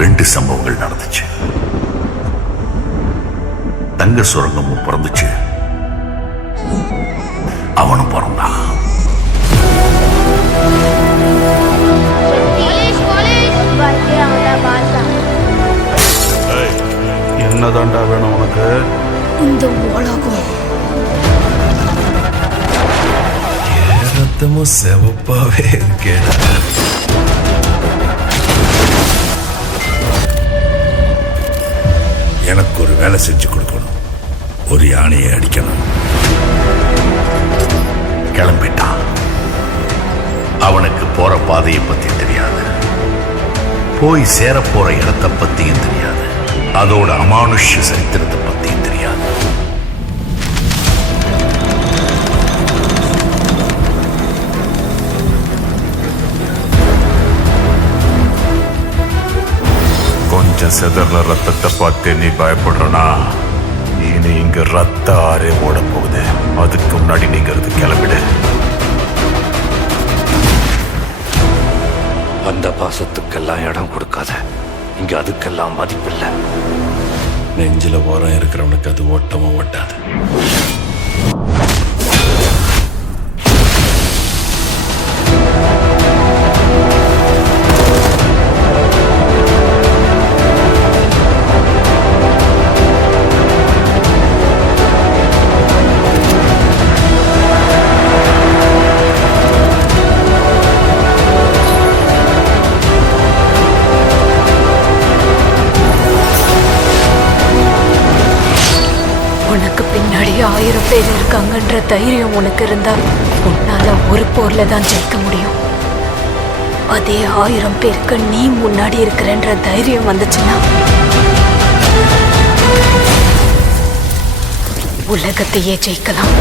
2 சம்பவங்கள் நடந்துச்சு. தங்க சுரங்கமும் பிறந்துச்சு, அவனும் பிறந்தான். என்னதான்டா வேணும் உனக்கு? இந்த உலகம் ரத்தமும் செவப்பாவே இருக்கேடா. எனக்கு ஒரு வேலை செஞ்சு கொடுக்கணும். ஒரு யானையை அடிக்கணும். கிளம்பிட்டான். அவனுக்கு போற பாதையை பத்தி தெரியாது, போய் சேர போற இடத்தை பத்தியும் தெரியாது, அதோட அமானுஷ்ய சரித்திரத்தை பத்தியும் தெரியாது. கொஞ்சம் செதற ரத்தத்தை பார்த்து நீ பயப்படுறனா? இனி இங்க ரத்த ஆறே ஓட போகுது. அதுக்கு முன்னாடி நீங்க இருந்து கிளம்பிடு. அந்த பாசத்துக்கெல்லாம் இடம் கொடுக்காத. இங்க அதுக்கெல்லாம் மதிப்பில்லை. நெஞ்சில ஓரம் இருக்கிறவனுக்கு அது ஓட்டமும் ஓட்டாது. உனக்கு பின்னாடி 1000 பேர் இருக்காங்கன்ற தைரியம் உனக்கு இருந்தா உன்னால ஒரு போர்ல தான் ஜெயிக்க முடியும். அதே 1000 பேருக்கு நீ முன்னாடி இருக்கிறன்ற தைரியம் வந்துச்சுன்னா உலகத்தையே ஜெயிக்கலாம்.